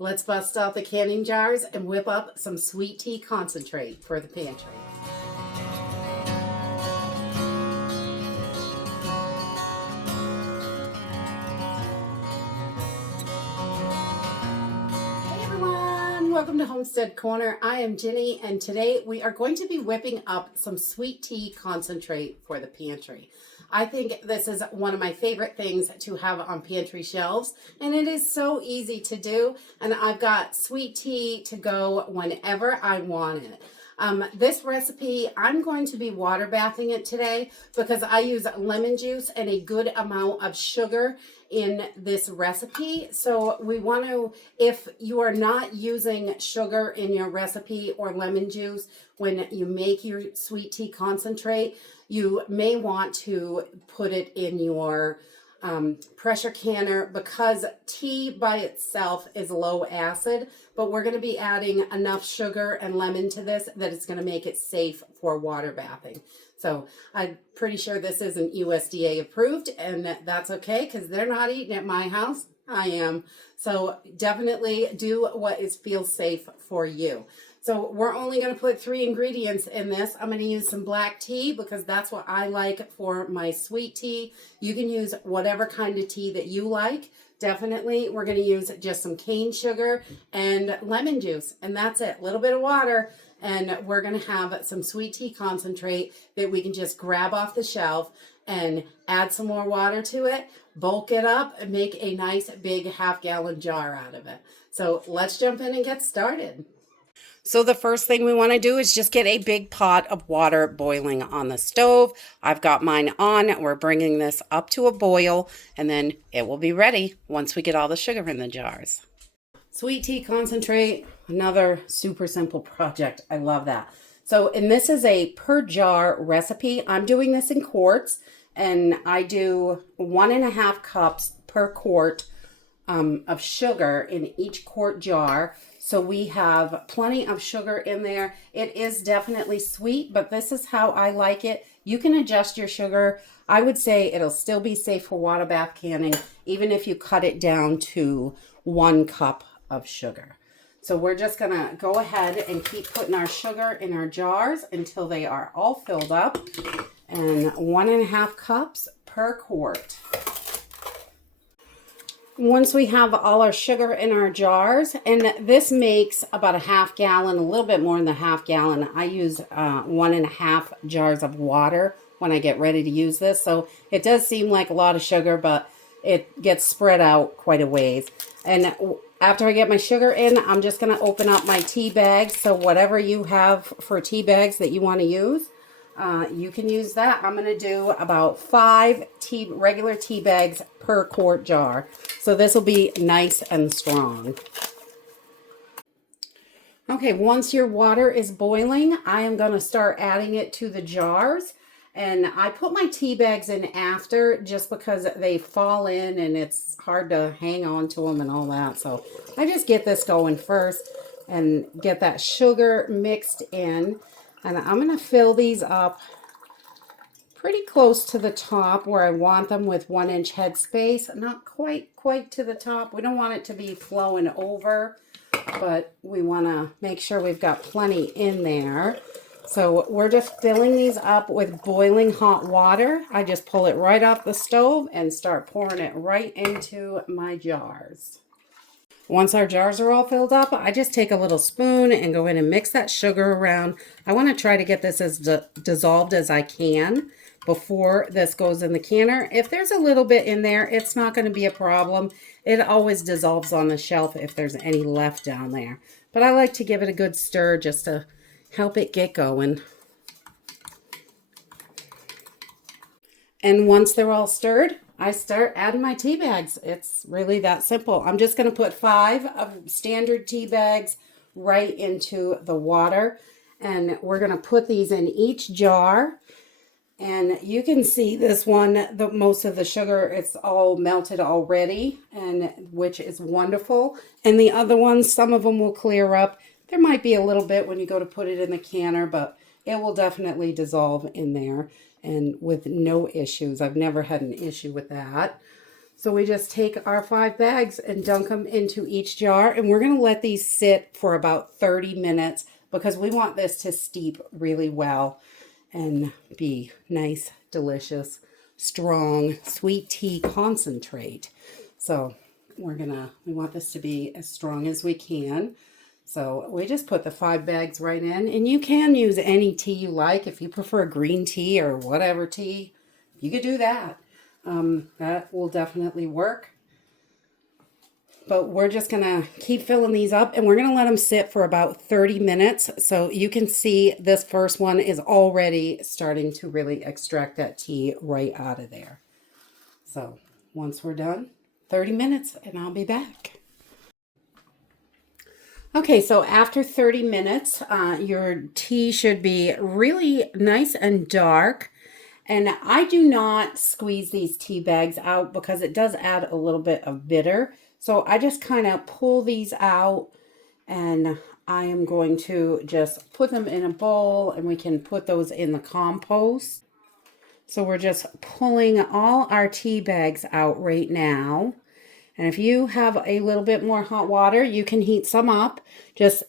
Let's bust out the canning jars and whip up some sweet tea concentrate for the pantry. Hey everyone, welcome to Homestead Corner. I am Ginny, and today we are going to be whipping up some sweet tea concentrate for the pantry. I think this is one of my favorite things to have on pantry shelves, and it is so easy to do, and I've got sweet tea to go whenever I want it. This recipe, I'm going to be water bathing it today because I use lemon juice and a good amount of sugar in this recipe. So we want to, if you are not using sugar in your recipe or lemon juice when you make your sweet tea concentrate, you may want to put it in your pressure canner because tea by itself is low acid, but we're going to be adding enough sugar and lemon to this that it's going to make it safe for water bathing. So I'm pretty sure this isn't USDA approved, and that's okay because they're not eating at my house. I am. So definitely do what feels safe for you. So we're only going to put 3 ingredients in this. I'm going to use some black tea because that's what I like for my sweet tea. You can use whatever kind of tea that you like. Definitely, we're going to use just some cane sugar and lemon juice, and that's it. A little bit of water, and we're going to have some sweet tea concentrate that we can just grab off the shelf and add some more water to it, bulk it up, and make a nice big half-gallon jar out of it. So let's jump in and get started. So the first thing we want to do is just get a big pot of water boiling on the stove. I've got mine on. We're bringing this up to a boil, and then it will be ready once we get all the sugar in the jars. Sweet tea concentrate, another super simple project. I love that. So, and this is a per jar recipe. I'm doing this in quarts, and I do 1.5 cups per quart of sugar in each quart jar. So we have plenty of sugar in there. It is definitely sweet, but this is how I like it. You can adjust your sugar. I would say it'll still be safe for water bath canning, even if you cut it down to 1 cup of sugar. So we're just gonna go ahead and keep putting our sugar in our jars until they are all filled up, and 1.5 cups per quart. Once we have all our sugar in our jars, and this makes about a half gallon, a little bit more than the half gallon. I use 1.5 jars of water when I get ready to use this. So it does seem like a lot of sugar, but it gets spread out quite a ways. And after I get my sugar in, I'm just going to open up my tea bags. So whatever you have for tea bags that you want to use, you can use that. I'm going to do about 5 regular tea bags per quart jar. So this will be nice and strong. Okay, once your water is boiling, I am going to start adding it to the jars. And I put my tea bags in after just because they fall in and it's hard to hang on to them and all that. So I just get this going first and get that sugar mixed in. And I'm going to fill these up pretty close to the top where I want them with 1-inch headspace. Not quite to the top. We don't want it to be flowing over, but we want to make sure we've got plenty in there. So we're just filling these up with boiling hot water. I just pull it right off the stove and start pouring it right into my jars. Once our jars are all filled up, I just take a little spoon and go in and mix that sugar around. I want to try to get this as dissolved as I can before this goes in the canner. If there's a little bit in there, it's not going to be a problem. It always dissolves on the shelf if there's any left down there. But I like to give it a good stir just to help it get going. And once they're all stirred, I start adding my tea bags. It's really that simple. I'm just going to put 5 of standard tea bags right into the water. And we're going to put these in each jar. And you can see this one, most of the sugar, it's all melted already, and which is wonderful. And the other ones, some of them will clear up. There might be a little bit when you go to put it in the canner, but it will definitely dissolve in there and with no issues. I've never had an issue with that. So we just take our 5 bags and dunk them into each jar, and we're going to let these sit for about 30 minutes because we want this to steep really well and be nice, delicious, strong, sweet tea concentrate. So we want this to be as strong as we can. So we just put the 5 bags right in, and you can use any tea you like. If you prefer green tea or whatever tea, you could do that. That will definitely work. But we're just going to keep filling these up, and we're going to let them sit for about 30 minutes. So you can see this first one is already starting to really extract that tea right out of there. So once we're done, 30 minutes, and I'll be back. Okay, so after 30 minutes, your tea should be really nice and dark. And I do not squeeze these tea bags out because it does add a little bit of bitter. So I just kind of pull these out, and I am going to just put them in a bowl, and we can put those in the compost. So we're just pulling all our tea bags out right now. And if you have a little bit more hot water, you can heat some up. Just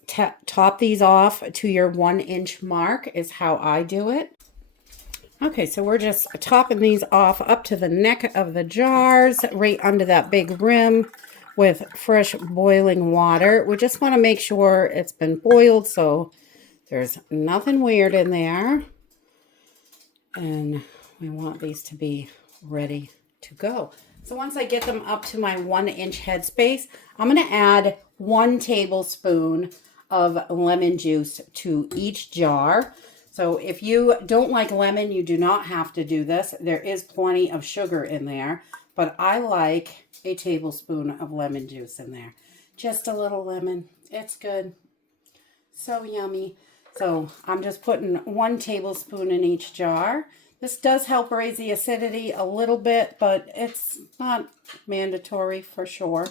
top these off to your 1-inch mark is how I do it. Okay, so we're just topping these off up to the neck of the jars, right under that big rim with fresh boiling water. We just want to make sure it's been boiled so there's nothing weird in there. And we want these to be ready to go. So once I get them up to my 1-inch headspace, I'm going to add 1 tablespoon of lemon juice to each jar. So if you don't like lemon, you do not have to do this. There is plenty of sugar in there, but I like a tablespoon of lemon juice in there. Just a little lemon. It's good. So yummy. So I'm just putting 1 tablespoon in each jar. This does help raise the acidity a little bit, but it's not mandatory for sure.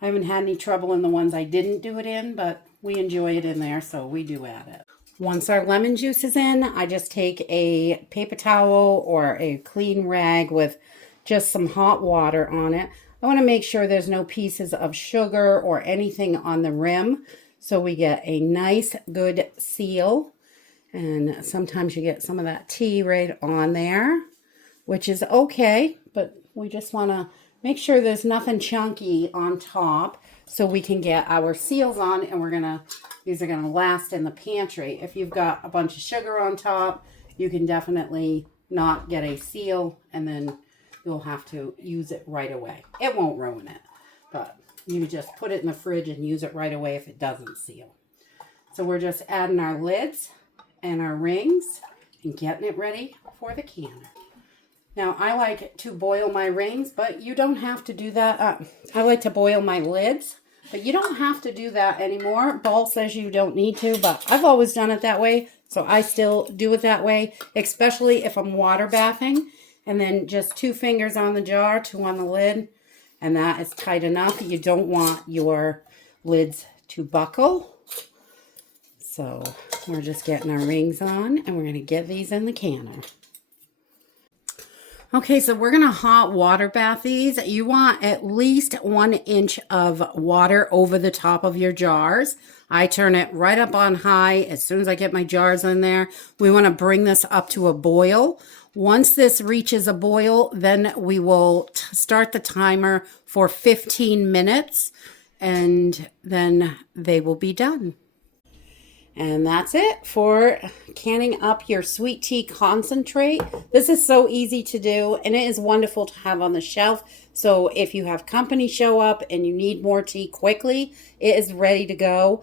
I haven't had any trouble in the ones I didn't do it in, but we enjoy it in there, so we do add it. Once our lemon juice is in, I just take a paper towel or a clean rag with just some hot water on it. I want to make sure there's no pieces of sugar or anything on the rim, so we get a nice good seal. And sometimes you get some of that tea right on there, which is okay, but we just want to make sure there's nothing chunky on top so we can get our seals on, and these are gonna last in the pantry. If you've got a bunch of sugar on top, you can definitely not get a seal, and then you'll have to use it right away. It won't ruin it, but you just put it in the fridge and use it right away if it doesn't seal. So we're just adding our lids and our rings and getting it ready for the canner. Now, I like to boil my rings, but you don't have to do that. I like to boil my lids, but you don't have to do that anymore. Ball says you don't need to, but I've always done it that way, so I still do it that way, especially if I'm water bathing. And then just 2 fingers on the jar, 2 on the lid, and that is tight enough. You don't want your lids to buckle. So we're just getting our rings on, and we're going to get these in the canner. Okay, so we're going to hot water bath these. You want at least 1 inch of water over the top of your jars. I turn it right up on high as soon as I get my jars in there. We want to bring this up to a boil. Once this reaches a boil, then we will start the timer for 15 minutes, and then they will be done. And that's it for canning up your sweet tea concentrate. This is so easy to do, and it is wonderful to have on the shelf. So if you have company show up and you need more tea quickly, it is ready to go.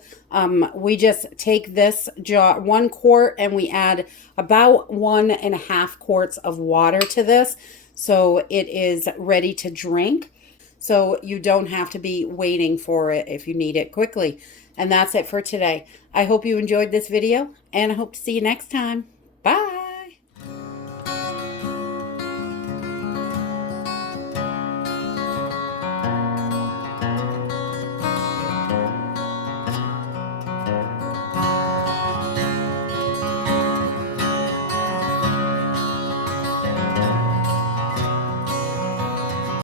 We just take this jar, 1 quart, and we add about 1.5 quarts of water to this. So it is ready to drink. So you don't have to be waiting for it if you need it quickly. And that's it for today. I hope you enjoyed this video, and I hope to see you next time.